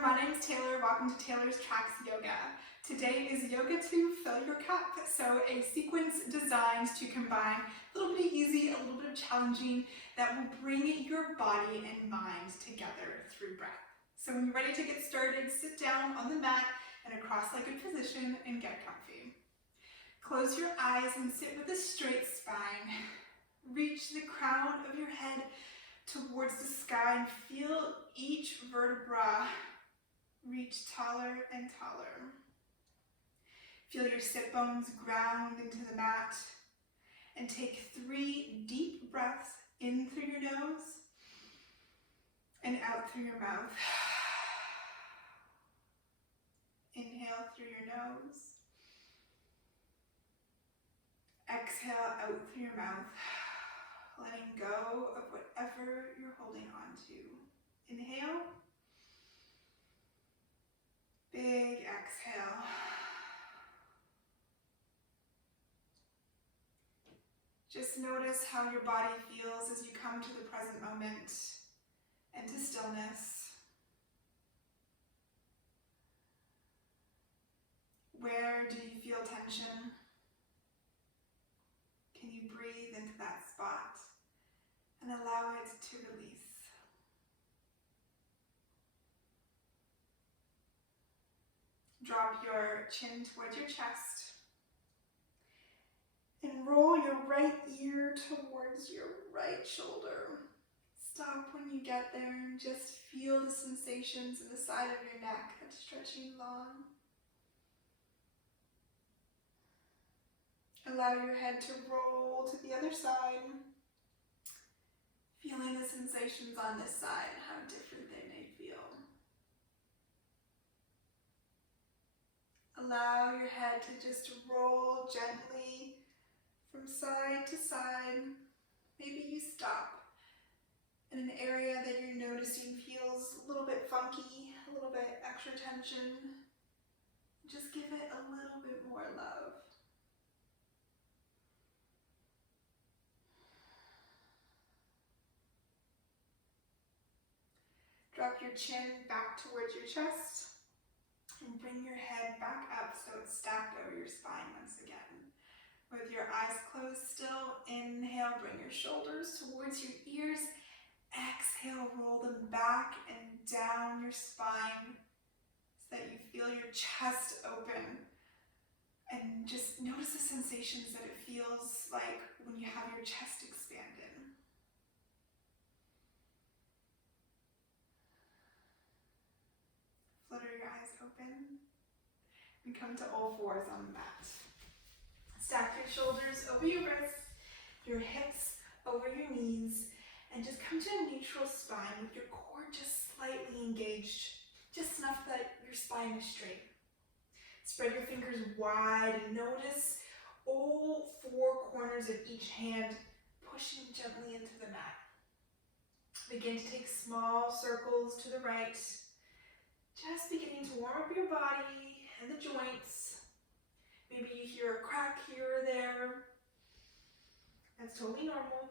there, my name's Taylor. Welcome to Taylor's Tracks Yoga. Today is yoga to fill your cup. So a sequence designed to combine a little bit of easy, a little bit of challenging that will bring your body and mind together through breath. So when you're ready to get started, sit down on the mat in a cross-legged position and get comfy. Close your eyes and sit with a straight spine. Reach the crown of your head towards the sky and feel each vertebra reach taller and taller. Feel your sit bones ground into the mat and take 3 deep breaths in through your nose and out through your mouth. Inhale through your nose. Exhale out through your mouth, letting go of whatever you're holding on to. Inhale. Big exhale. Just notice how your body feels as you come to the present moment and to stillness. Where do you feel tension? Can you breathe into that spot and allow it to release? Drop your chin towards your chest and roll your right ear towards your right shoulder. Stop when you get there and just feel the sensations in the side of your neck that's stretching long. Allow your head to roll to the other side, feeling the sensations on this side, how different they may feel. Allow your head to just roll gently from side to side. Maybe you stop in an area that you're noticing feels a little bit funky, a little bit extra tension. Just give it a little bit more love. Drop your chin back towards your chest and bring your head back up so it's stacked over your spine once again. With your eyes closed still, inhale, bring your shoulders towards your ears. Exhale, roll them back and down your spine so that you feel your chest open. And just notice the sensations that it feels like when you have your chest expanded. Flutter your eyes open and come to all fours on the mat. Stack your shoulders over your wrists, your hips over your knees, and just come to a neutral spine with your core just slightly engaged, just enough that your spine is straight. Spread your fingers wide and notice all 4 corners of each hand pushing gently into the mat. Begin to take small circles to the right, just beginning to warm up your body and the joints. Maybe you hear a crack here or there. That's totally normal.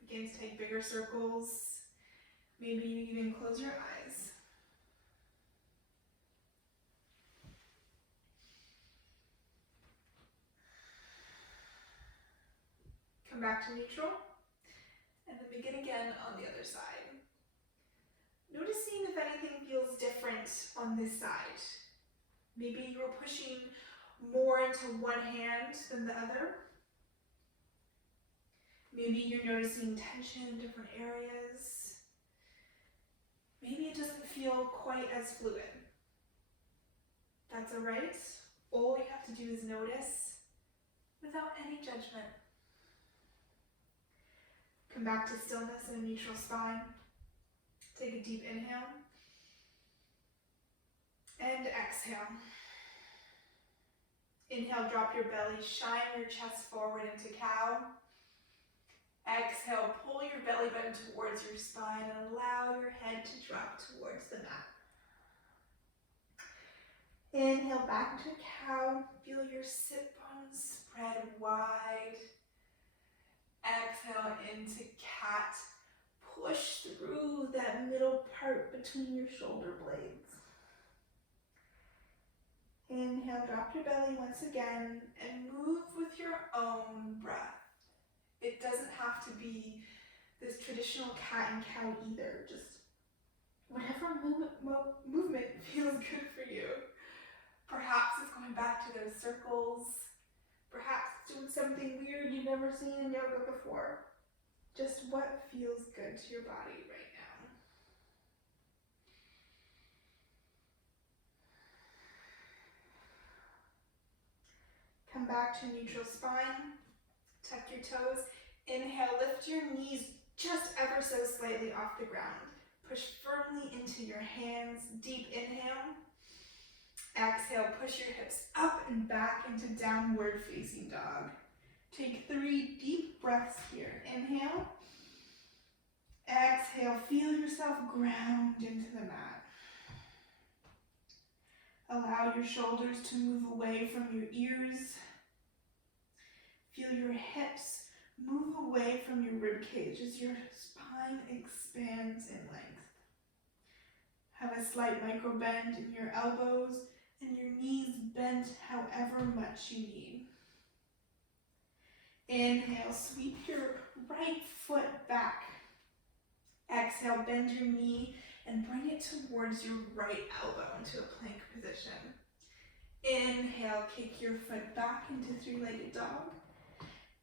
Begin to take bigger circles. Maybe you even close your eyes. Come back to neutral, and then begin again on the other side. Noticing if anything feels different on this side. Maybe you're pushing more into one hand than the other. Maybe you're noticing tension in different areas. Maybe it doesn't feel quite as fluid. That's all right. All you have to do is notice without any judgment. Come back to stillness in a neutral spine. Take a deep inhale and exhale. Inhale, drop your belly, shine your chest forward into cow. Exhale, pull your belly button towards your spine and allow your head to drop towards the mat. Inhale back into cow. Feel your sit bones spread wide. Exhale into cat. Push through that middle part between your shoulder blades. Inhale, drop your belly once again and move with your own breath. It doesn't have to be this traditional cat and cow either, just whatever movement feels good for you. Perhaps it's going back to those circles. Perhaps it's doing something weird you've never seen in yoga before. Just what feels good to your body right now. Come back to neutral spine. Tuck your toes. Inhale, lift your knees just ever so slightly off the ground. Push firmly into your hands. Deep inhale. Exhale, push your hips up and back into downward facing dog. Take 3 deep breaths here. Inhale. Exhale, feel yourself ground into the mat. Allow your shoulders to move away from your ears. Feel your hips move away from your rib cage as your spine expands in length. Have a slight micro bend in your elbows and your knees bent however much you need. Inhale, sweep your right foot back. Exhale, bend your knee and bring it towards your right elbow into a plank position. Inhale, kick your foot back into 3-legged dog.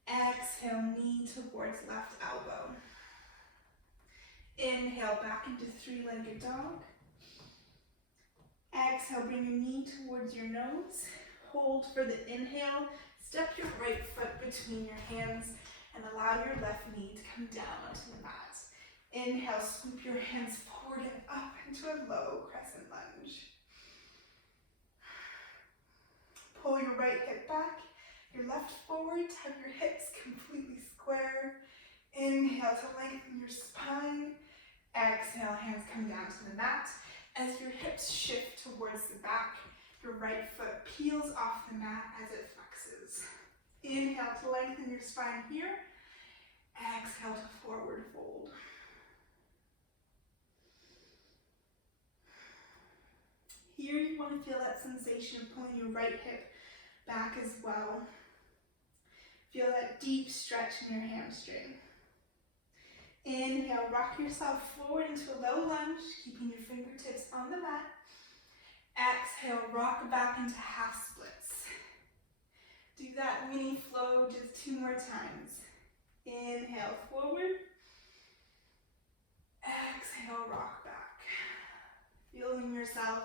Exhale, knee towards left elbow. Inhale, back into 3-legged dog. Exhale, bring your knee towards your nose. Hold for the inhale. Step your right foot between your hands and allow your left knee to come down onto the mat. Inhale, scoop your hands forward and up into a low crescent lunge. Pull your right hip back, your left forward, tug your hips completely square. Inhale to lengthen your spine. Exhale, hands come down to the mat. As your hips shift towards the back, your right foot peels off the mat as it flexes. Inhale to lengthen your spine here. Exhale to forward fold. Here you want to feel that sensation of pulling your right hip back as well. Feel that deep stretch in your hamstring. Inhale, rock yourself forward into a low lunge, keeping your fingertips on the mat. Exhale, rock back into half splits. Do that mini flow just 2 more times. Inhale, forward. Exhale, rock back. Feeling yourself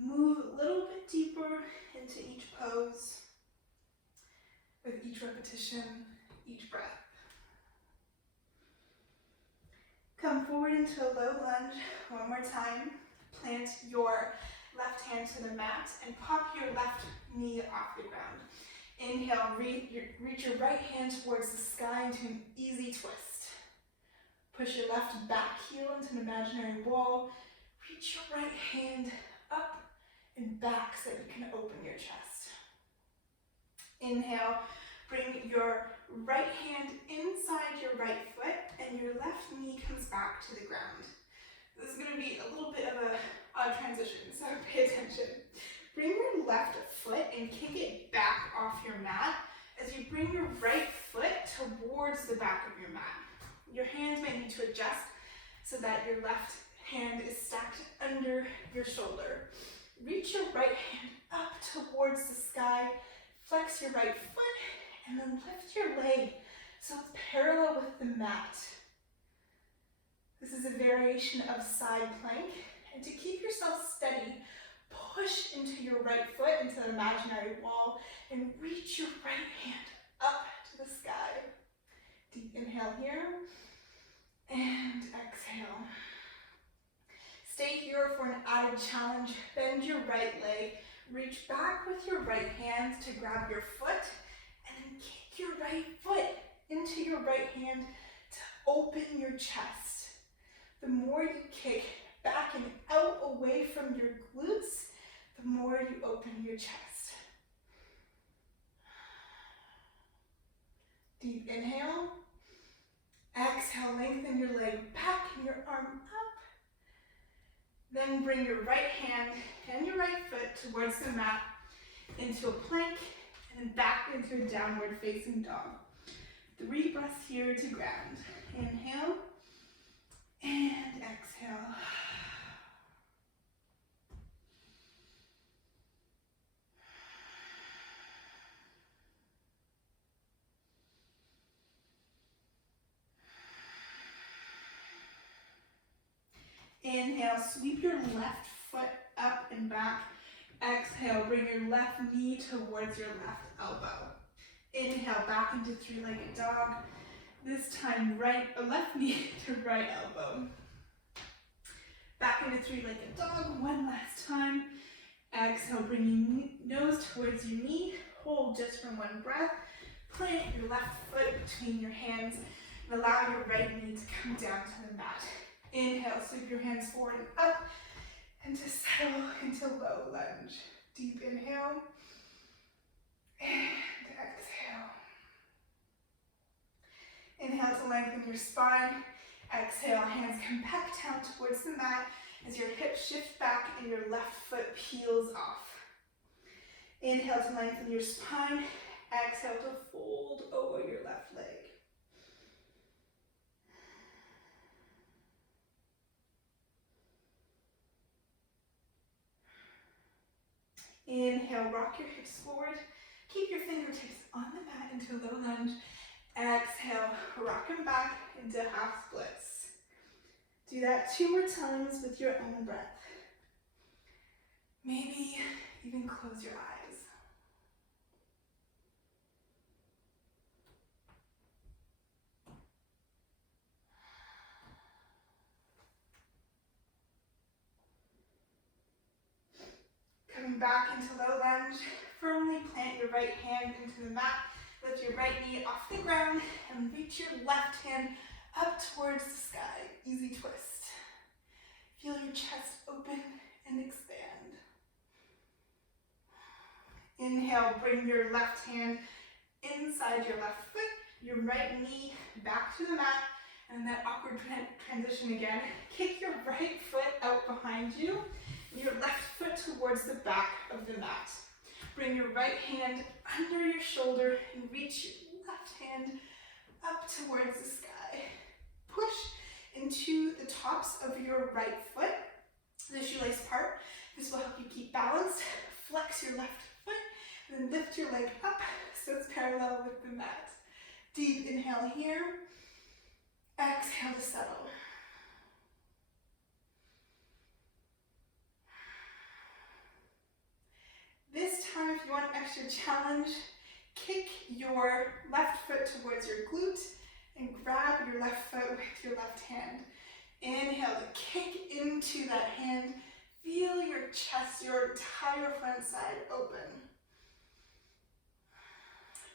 move a little bit deeper into each pose with each repetition, each breath. Come forward into a low lunge. 1 more time. Plant your left hand to the mat and pop your left knee off the ground. Inhale, reach your right hand towards the sky into an easy twist. Push your left back heel into an imaginary wall. Reach your right hand up and back so that you can open your chest. Inhale, bring your right hand inside your right foot and your left knee comes back to the ground. This is going to be a little bit of an odd transition, so pay attention. Bring your left foot and kick it back off your mat as you bring your right foot towards the back of your mat. Your hands may need to adjust so that your left hand is stacked under your shoulder. Reach your right hand up towards the sky, flex your right foot, and then lift your leg so it's parallel with the mat. This is a variation of side plank, and to keep yourself steady, push into your right foot into the imaginary wall and reach your right hand up to the sky. Deep inhale here, and exhale. Stay here for an added challenge. Bend your right leg, reach back with your right hand to grab your foot, and then kick your right foot into your right hand to open your chest. The more you kick back and out away from your glutes, the more you open your chest. Deep inhale. Exhale, lengthen your leg back and your arm up. then bring your right hand and your right foot towards the mat into a plank and then back into a downward facing dog. 3 breaths here to ground. Inhale and exhale. Inhale, sweep your left foot up and back. Exhale, bring your left knee towards your left elbow. Inhale, back into 3-legged dog. This time, left knee to right elbow. Back into 3-legged dog, one last time. Exhale, bring your nose towards your knee. Hold just for 1 breath. Plant your left foot between your hands and allow your right knee to come down to the mat. Inhale, sweep your hands forward and up, and to settle into low lunge. Deep inhale, and exhale. Inhale to lengthen your spine. Exhale, hands come back down towards the mat as your hips shift back and your left foot peels off. Inhale to lengthen your spine. Exhale to fold over your left leg. Inhale, rock your hips forward. Keep your fingertips on the mat into low lunge. Exhale, rock them back into half splits. Do that 2 more times with your own breath. Maybe even close your eyes. Coming back into low lunge, firmly plant your right hand into the mat. Lift your right knee off the ground and reach your left hand up towards the sky. Easy twist. Feel your chest open and expand. Inhale, bring your left hand inside your left foot, your right knee back to the mat, and that awkward transition again. Kick your right foot out behind you, your left foot towards the back of the mat. Bring your right hand under your shoulder and reach your left hand up towards the sky. Push into the tops of your right foot, the shoelace part. This will help you keep balanced. Flex your left foot and then lift your leg up so it's parallel with the mat. Deep inhale here. Exhale to settle. This time, if you want an extra challenge, kick your left foot towards your glute and grab your left foot with your left hand. Inhale to kick into that hand. Feel your chest, your entire front side open.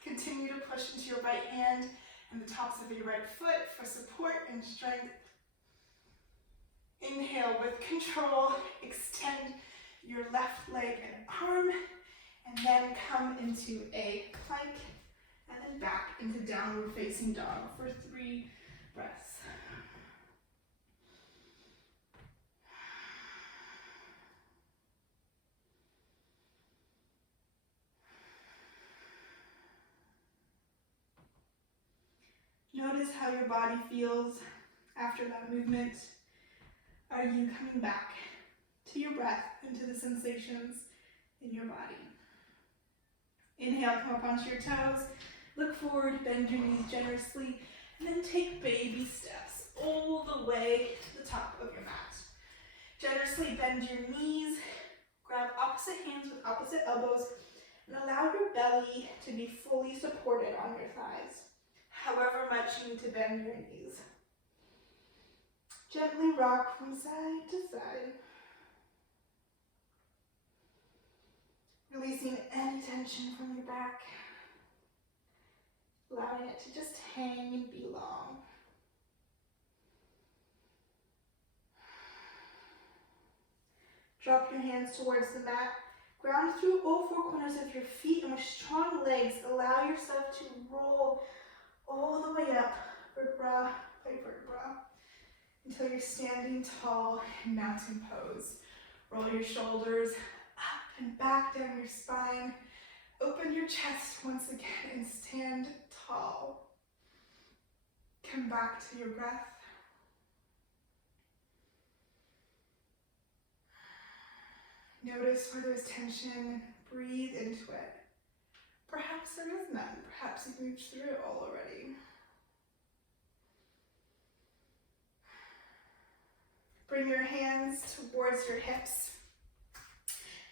Continue to push into your right hand and the tops of your right foot for support and strength. Inhale with control, extend your left leg and arm, and then come into a plank, and then back into downward facing dog for 3 breaths. Notice how your body feels after that movement. Are you coming back to your breath and to the sensations in your body? Inhale, come up onto your toes. Look forward, bend your knees generously, and then take baby steps all the way to the top of your mat. Generously bend your knees, grab opposite hands with opposite elbows, and allow your belly to be fully supported on your thighs, however much you need to bend your knees. Gently rock from side to side, releasing any tension from your back, allowing it to just hang and be long. Drop your hands towards the mat. Ground through all 4 corners of your feet, and with strong legs, allow yourself to roll all the way up, vertebra by vertebra. until you're standing tall in mountain pose. Roll your shoulders up and back down your spine. Open your chest once again and stand tall. Come back to your breath. Notice where there's tension. Breathe into it. Perhaps there is none. Perhaps you've moved through it all already. Bring your hands towards your hips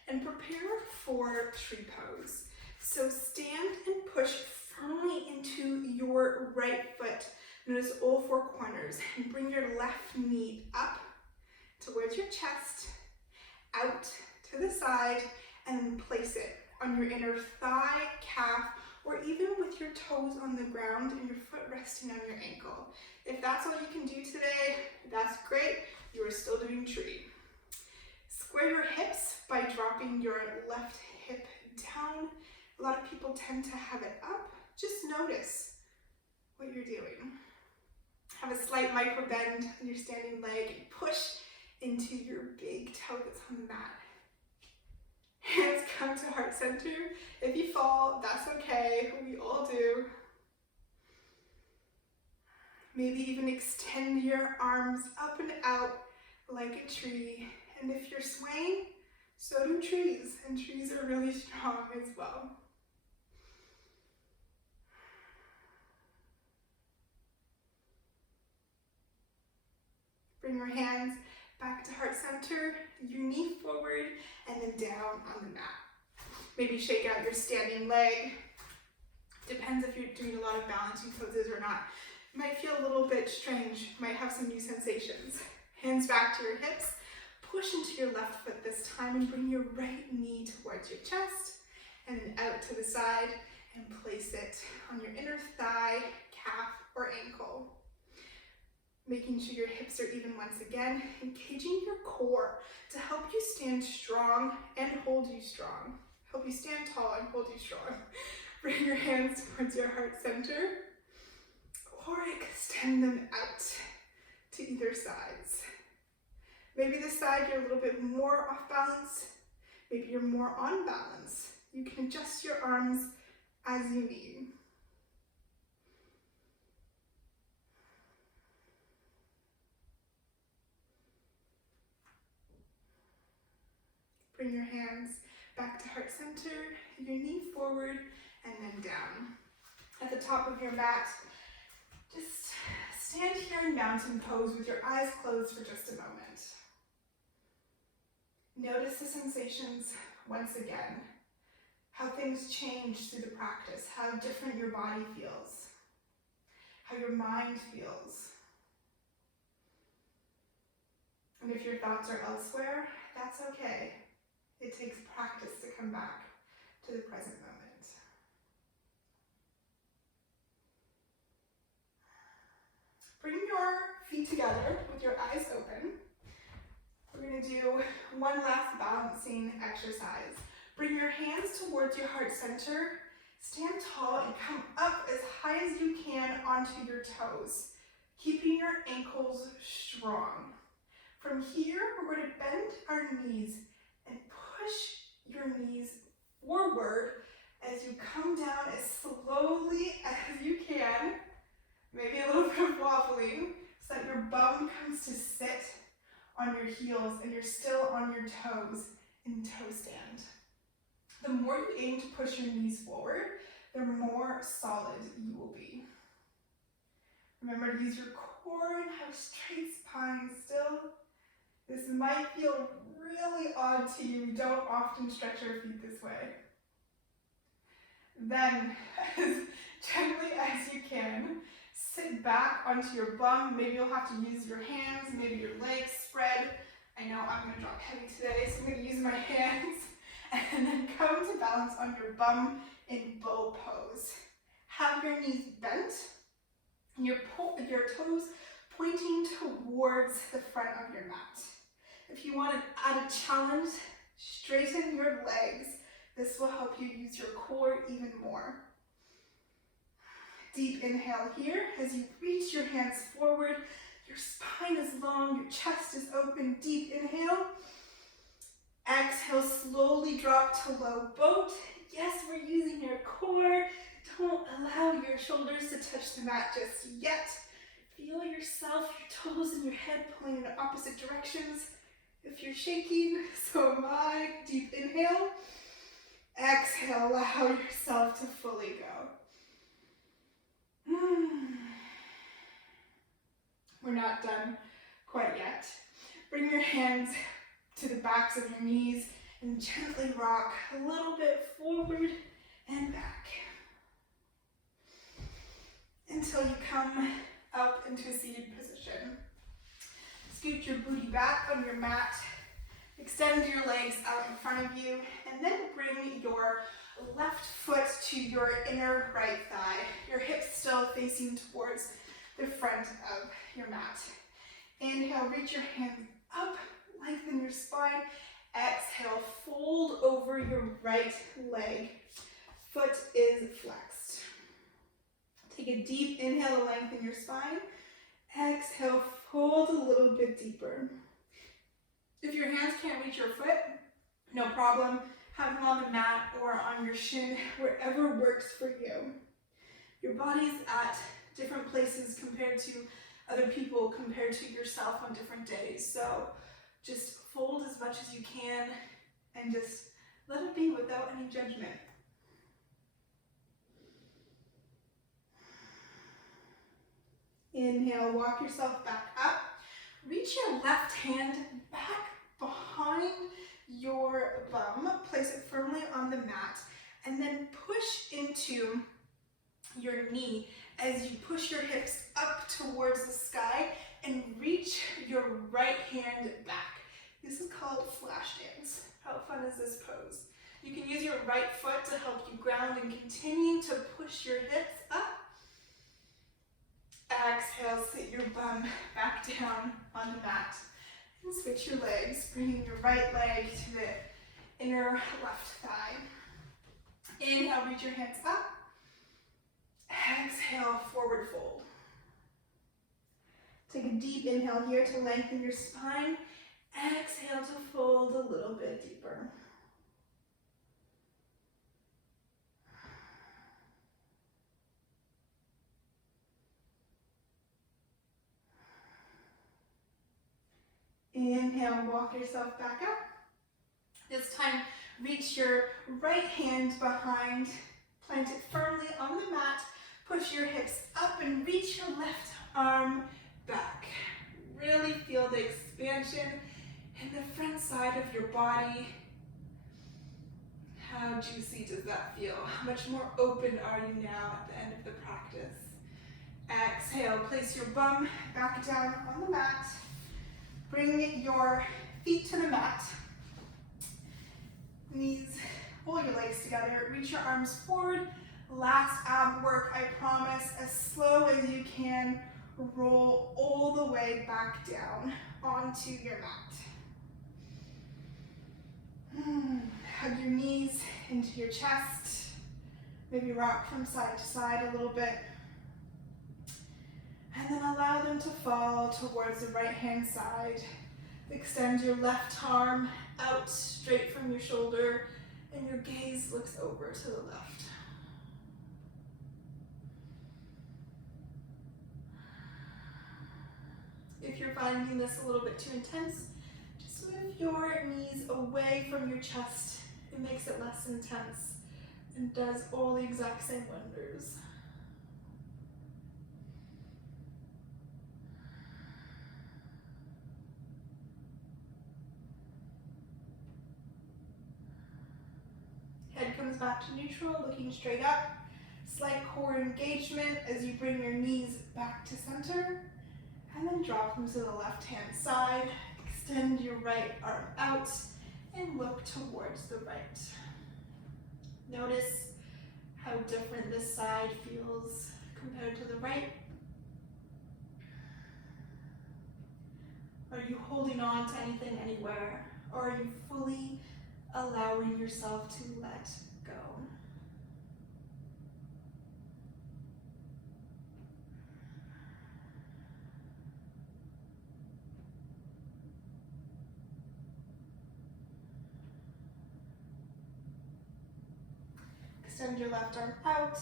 and prepare for tree pose. So stand and push firmly into your right foot. Notice all four corners and bring your left knee up towards your chest, out to the side, and then place it on your inner thigh, calf, or even with your toes on the ground and your foot resting on your ankle. If that's all you can do today, that's great. You are still doing tree. Square your hips by dropping your left hip down. A lot of people tend to have it up. Just notice what you're doing. Have a slight micro bend on your standing leg and push into your big toe that's on the mat. Hands come to heart center. If you fall, that's okay. We all do. Maybe even extend your arms up and out like a tree. And if you're swaying, so do trees. And trees are really strong as well. Bring your hands back to heart center, your knee forward, and then down on the mat. Maybe shake out your standing leg. Depends if you're doing a lot of balancing poses or not. It might feel a little bit strange, might have some new sensations. Hands back to your hips, push into your left foot this time and bring your right knee towards your chest and then out to the side and place it on your inner thigh, calf, or ankle. Making sure your hips are even once again, engaging your core to help you stand strong and hold you strong. Help you stand tall and hold you strong. Bring your hands towards your heart center or extend them out to either sides. Maybe this side you're a little bit more off balance. Maybe you're more on balance. You can adjust your arms as you need. Bring your hands back to heart center, your knee forward, and then down. At the top of your mat, just stand here in mountain pose with your eyes closed for just a moment. Notice the sensations once again, how things change through the practice, how different your body feels, how your mind feels. And if your thoughts are elsewhere, that's okay. It takes practice to come back to the present moment. Bring your feet together with your eyes open. We're going to do one last balancing exercise. Bring your hands towards your heart center. Stand tall and come up as high as you can onto your toes, keeping your ankles strong. From here, we're going to bend our knees and push your knees forward as you come down as slowly as you can, maybe a little bit of wobbling, so that your bum comes to sit on your heels and you're still on your toes in toe stand. The more you aim to push your knees forward, the more solid you will be. Remember to use your core and have straight spine still. This might feel really odd to you. We don't often stretch our feet this way. Then, as gently as you can, sit back onto your bum. Maybe you'll have to use your hands, maybe your legs spread. I know I'm going to drop heavy today, so I'm going to use my hands. And then come to balance on your bum in bow pose. Have your knees bent, and your toes pointing towards the front of your mat. If you want to add a challenge, straighten your legs. This will help you use your core even more. Deep inhale here as you reach your hands forward Your spine is long, your chest is open. Deep inhale. Exhale, slowly drop to low boat. Yes, we're using your core. Don't allow your shoulders to touch the mat just yet. Feel yourself, your toes and your head pulling in opposite directions. If you're shaking, so am I. Deep inhale. Exhale, allow yourself to fully go. We're not done quite yet. Bring your hands to the backs of your knees and gently rock a little bit forward and back until you come up into a seated position. Scoot your booty back on your mat. Extend your legs out in front of you, and then bring your left foot to your inner right thigh. Your hips still facing towards the front of your mat. Inhale, reach your hands up, lengthen your spine. Exhale, fold over your right leg. Foot is flexed. Take a deep inhale to lengthen your spine. Exhale, fold a little bit deeper. If your hands can't reach your foot, no problem. Have them on the mat or on your shin, wherever works for you. Your body's at different places compared to other people, compared to yourself on different days. So just fold as much as you can and just let it be without any judgment. Inhale, walk yourself back up. Reach your left hand back behind your bum. Place it firmly on the mat and then push into your knee as you push your hips up towards the sky and reach your right hand back. This is called flash dance. How fun is this pose? You can use your right foot to help you ground and continue to push your hips up. Exhale, sit your bum back down on the mat and switch your legs, bringing your right leg to the inner left thigh. Inhale, reach your hands up. Exhale, forward fold. Take a deep inhale here to lengthen your spine. Exhale to fold a little bit deeper. Inhale, walk yourself back up. This time, reach your right hand behind, plant it firmly on the mat, push your hips up and reach your left arm back. Really feel the expansion in the front side of your body. How juicy does that feel? How much more open are you now at the end of the practice? Exhale, place your bum back down on the mat. Bring your feet to the mat. Knees, pull your legs together. Reach your arms forward. Last ab work, I promise. As slow as you can, roll all the way back down onto your mat. Hug your knees into your chest. Maybe rock from side to side a little bit. And then allow them to fall towards the right hand side. Extend your left arm out straight from your shoulder and your gaze looks over to the left. If you're finding this a little bit too intense, just move your knees away from your chest. It makes it less intense and does all the exact same wonders. Head comes back to neutral, looking straight up. Slight core engagement as you bring your knees back to center. And then drop them to the left-hand side. Extend your right arm out and look towards the right. Notice how different this side feels compared to the right. Are you holding on to anything anywhere? Or are you fully allowing yourself to let go? extend your left arm out.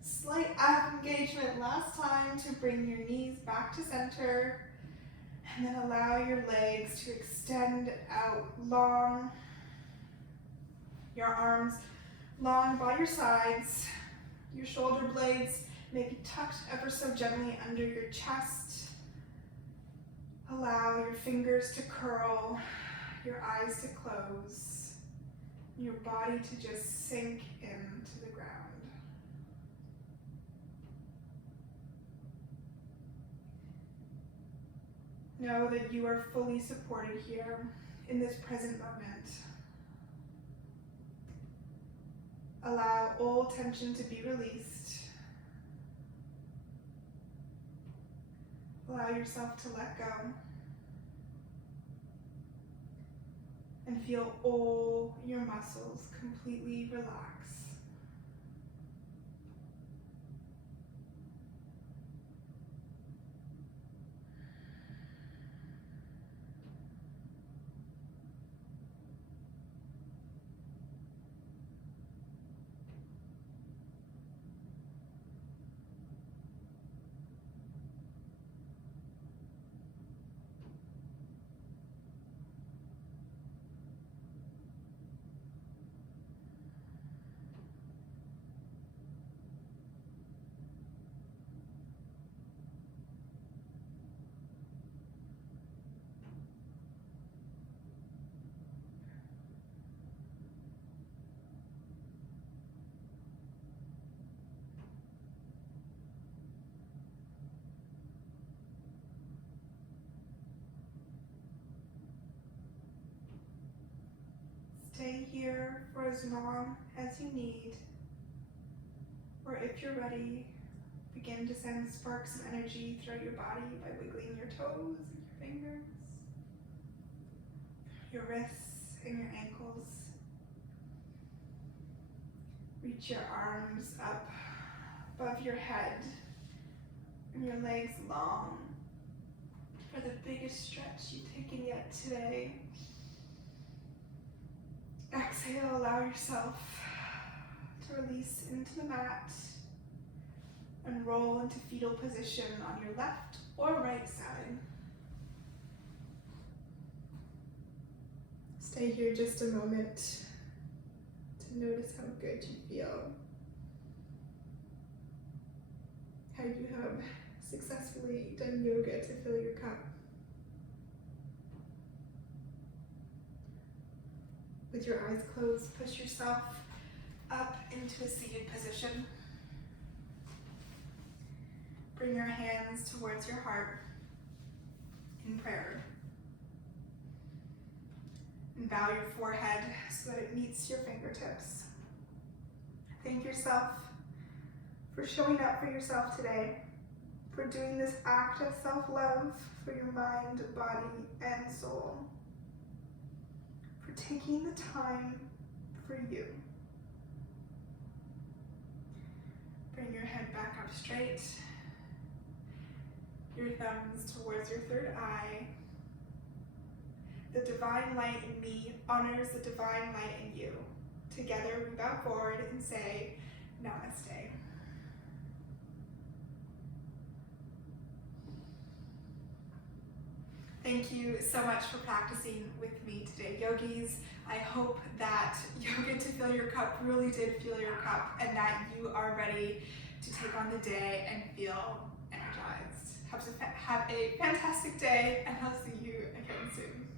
Slight ab engagement last time to bring your knees back to center. And then allow your legs to extend out long. Your arms long by your sides. Your shoulder blades may be tucked ever so gently under your chest. Allow your fingers to curl, your eyes to close, your body to just sink into the ground. Know that you are fully supported here in this present moment. Allow all tension to be released. Allow yourself to let go. And feel all your muscles completely relax. Stay here for as long as you need, or if you're ready, begin to send sparks of energy throughout your body by wiggling your toes and your fingers, your wrists and your ankles. Reach your arms up above your head and your legs long for the biggest stretch you've taken yet today. Exhale, allow yourself to release into the mat and roll into fetal position on your left or right side. Stay here just a moment to notice how good you feel. How you have successfully done yoga to fill your cup. With your eyes closed, push yourself up into a seated position. Bring your hands towards your heart in prayer. And bow your forehead so that it meets your fingertips. Thank yourself for showing up for yourself today, for doing this act of self-love for your mind, body, and soul. For taking the time for you. Bring your head back up straight. Your thumbs towards your third eye. The divine light in me honors the divine light in you. Together we bow forward and say, Namaste. Thank you so much for practicing with me today, yogis. I hope that Yoga to Fill Your Cup really did fill your cup and that you are ready to take on the day and feel energized. Have a fantastic day, and I'll see you again soon.